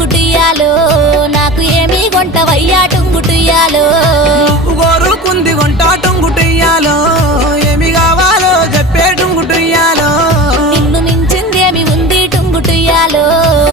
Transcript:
టుంగుటుయ్యాలో నాకు ఏమి కొంటవయ్యా టుంగుటుయ్యాలో కోరుకుంది కొంట టుంగుటుయ్యాలో ఏమి కావాలో చెప్పే టుంగుటుయ్యాలో నిన్ను మించిందేమి ఉంది టుంగుటుయ్యాలో